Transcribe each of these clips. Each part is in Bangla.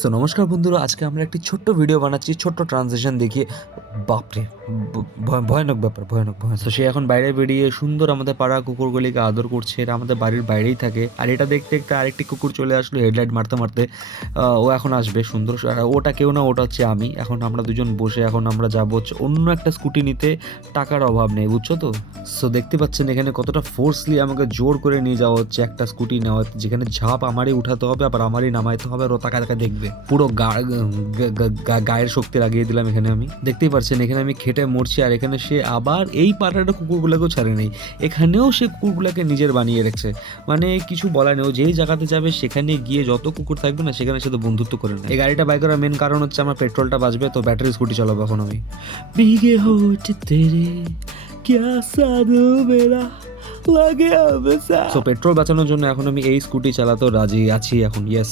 সো নমস্কার বন্ধুরা, আজকে আমরা একটি ছোট্ট ভিডিও বানাচ্ছি, ছোট্ট ট্রানজিশন দেখিয়ে। বাপরে, ভয়ানক ব্যাপার, ভয়ানক ভয়ানক। তো সে এখন বাইরে বেরিয়ে সুন্দর আমাদের পাড়া কুকুরগুলিকে আদর করছে। এরা আমাদের বাড়ির বাইরেই থাকে। আর এটা দেখতে দেখতে আরেকটি কুকুর চলে আসলো হেডলাইট মারতে মারতে। ও এখন আসবে সুন্দর। আর ওটা কেউ না, ওটা হচ্ছে আমি। এখন আমরা দুজন বসে এখন আমরা যাবো হচ্ছে অন্য একটা স্কুটি নিতে। টাকার অভাব নেই, বুঝছো তো। সো দেখতে পাচ্ছেন এখানে কতটা ফোর্সলি আমাকে জোর করে নিয়ে যাওয়া হচ্ছে একটা স্কুটি নেওয়া, যেখানে ঝাঁপ আমারই উঠাতে হবে, আবার আমারই নামাইতে হবে। আর ও তাকা তাকা দেখবে। পুরো গায়ের শক্তি লাগিয়ে দিলাম এখানে আমি। দেখতেই পাচ্ছেন এখানে আমি খেটে মরছি, আর এখানে সে আবার এই পাড়াটা কুকুরগুলোকেও ছাড়ে নেই। এখানেও সে কুকুরগুলোকে নিজের বানিয়ে রেখেছে। মানে কিছু বলার নেই, ও যেই জায়গাতে যাবে সেখানে গিয়ে যত কুকুর থাকবে না সেখানে সাথে বন্ধুত্ব করে নেয়। এই গাড়িটা বাই করার মেন কারণ হচ্ছে আমার পেট্রোলটা বাঁচবে, তো ব্যাটারি স্কুটি চালাবো এখন আমি। বিগে হচ্ছে তেরে क्या साधु मेरा লাগে হমেশা। সো পেট্রোল বাঁচানোর জন্য এখন আমি এই স্কুটি চালাতেও রাজি আছি এখন। ইয়েস,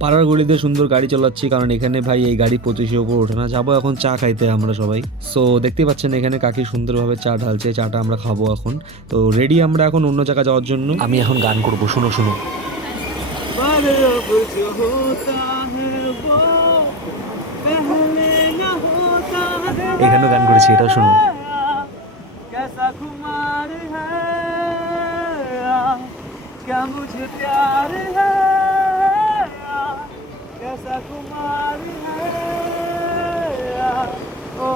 পাড়ার গলিতে সুন্দর গাড়ি চালাচ্ছি, কারণ এখানে ভাই এই গাড়ি 25-এর উপর ওঠে না। যাবো এখন চা খাইতে আমরা সবাই। সো দেখতেই পাচ্ছেন এখানে কাকি সুন্দরভাবে চা ঢালছে, চাটা আমরা খাবো এখন। তো রেডি আমরা এখন অন্য জায়গায় যাওয়ার জন্য। আমি এখন গান করবো, শুনো শুনো। এখানেও গান করেছি, এটাও শুনো। कैसा खुमार है क्या मुझे प्यार है कैसा खुमार है ओ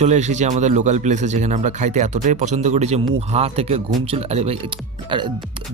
চলে এসেছি আমাদের লোকাল প্লেসে, যেখানে আমরা খাইতে এতটাই পছন্দ করি যে হা থেকে ঘুম চলে। আরে ভাই, আরে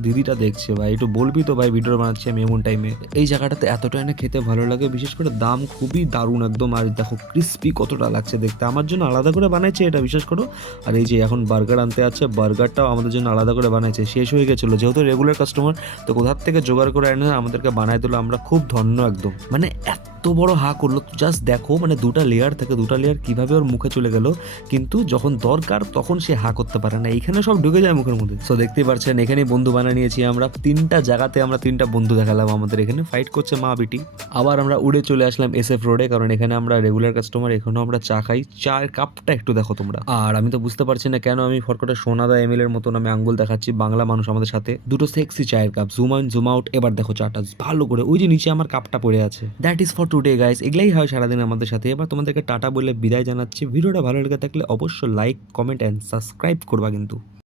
দিদিটা দেখছে ভাই, একটু বলবি তো ভাই, ভিডিও বানাচ্ছি আমি এমন টাইমে। এই জায়গাটাতে এতটাই না খেতে ভালো লাগে, বিশেষ করে দাম খুবই দারুণ একদম। আর দেখো ক্রিস্পি কতটা লাগছে দেখতে, আমার জন্য আলাদা করে বানাইছে এটা, বিশ্বাস করো। আর এই যে এখন বার্গার আনতে আছে, বার্গারটাও আমাদের জন্য আলাদা করে বানাইছে, শেষ হয়ে গেছিলো যেহেতু রেগুলার কাস্টমার, তো কোথার থেকে জোগাড় করে এনে আমাদেরকে বানাই দিল। আমরা খুব ধন্য একদম। মানে এত বড় হা করলো, জাস্ট দেখো, মানে দুটা লেয়ার থাকে, দুটা লেয়ার কিভাবে ওর মুখে চলে গেল, কিন্তু যখন দরকার তখন সে হা করতে পারে না, এখানে সব ঢুকে যায় মুখের মধ্যে। সো দেখতেই পাচ্ছেন এখানেই বন্ধু বানিয়ে নিয়েছি আমরা। 3টা জায়গাতে আমরা 3টা বন্ধু দেখালাম। আমাদের এখানে ফাইট করছে মা বিটি। আবার আমরা উড়ে চলে আসলাম SF রোডে, কারণ এখানে আমরা রেগুলার কাস্টমার, এখানেও আমরা চা খাই। চায়ের কাপটা একটু দেখো তোমরা। আর আমি তো বুঝতে পারছি না কেন আমি ফরকটে সোনাদা ML এর মতন আমি আঙ্গুল দেখাচ্ছি। বাংলা মানুষ আমাদের সাথে। দুটো সেক্সি চায়ের cup, zoom in zoom out. এবার দেখো চাটা ভালো করে, ওই যে নিচে আমার কাপটা পড়ে আছে। That is for today guys. এগুলাই হয় সারাদিন আমাদের সাথে। এবার তোমাদেরকে টাটা বলে বিদায় জানাচ্ছি। ভিডিওটা ভালো লেগে থাকলে অবশ্যই লাইক, কমেন্ট অ্যান্ড সাবস্ক্রাইব করবা কিন্তু।